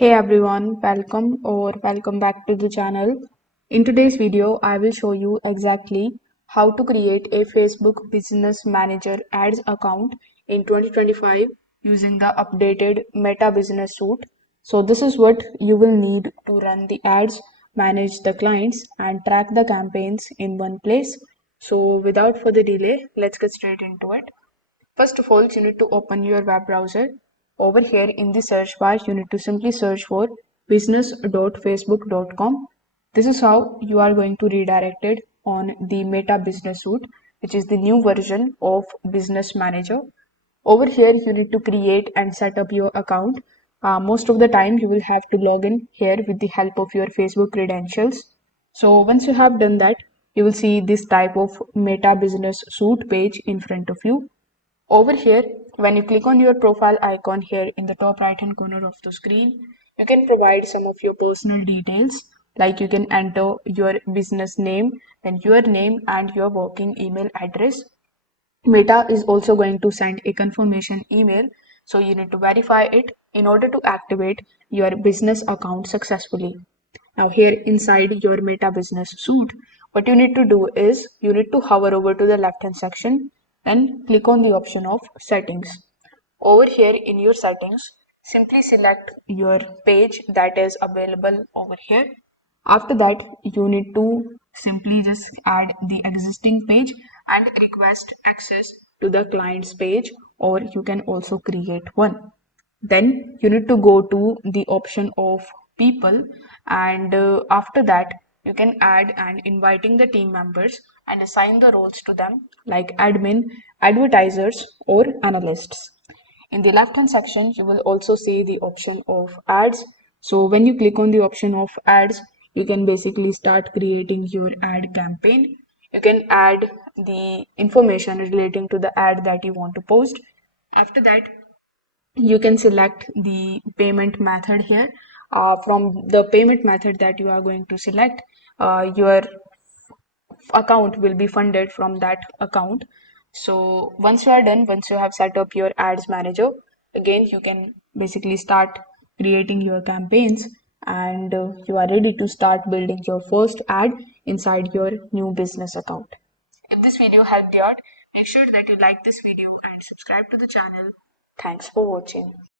Hey everyone, welcome back to the channel. In today's video, I will show you exactly how to create a Facebook Business Manager Ads account in 2025 using the updated Meta Business Suite. So this is what you will need to run the ads, manage the clients and track the campaigns in one place. So without further delay, let's get straight into it. First of all, you need to open your web browser. Over here in the search bar, you need to simply search for business.facebook.com. This is how you are going to redirect it on the Meta Business Suite, which is the new version of Business Manager. Over here, you need to create and set up your account. Most of the time, you will have to log in here with the help of your Facebook credentials. So once you have done that, you will see this type of Meta Business Suite page in front of you. Over here, when you click on your profile icon here in the top right hand corner of the screen, you can provide some of your personal details, like you can enter your business name, then your name and your working email address. Meta is also going to send a confirmation email, so you need to verify it in order to activate your business account successfully. Now here inside your Meta Business Suite, what you need to do is you need to hover over to the left hand section and click on the option of settings. Over here in your settings, simply select your page that is available over here. After that, you need to simply just add the existing page and request access to the client's page, or you can also create one. Then you need to go to the option of people, and after that you can add and inviting the team members and assign the roles to them like admin, advertisers or analysts. In the left hand section, you will also see the option of ads. So when you click on the option of ads, you can basically start creating your ad campaign. You can add the information relating to the ad that you want to post. After that, you can select the payment method here. From the payment method that you are going to select, your account will be funded from that account. So once you are done, once you have set up your ads manager, again you can basically start creating your campaigns, and you are ready to start building your first ad inside your new business account. If this video helped you out, make sure that you like this video and subscribe to the channel. Thanks for watching.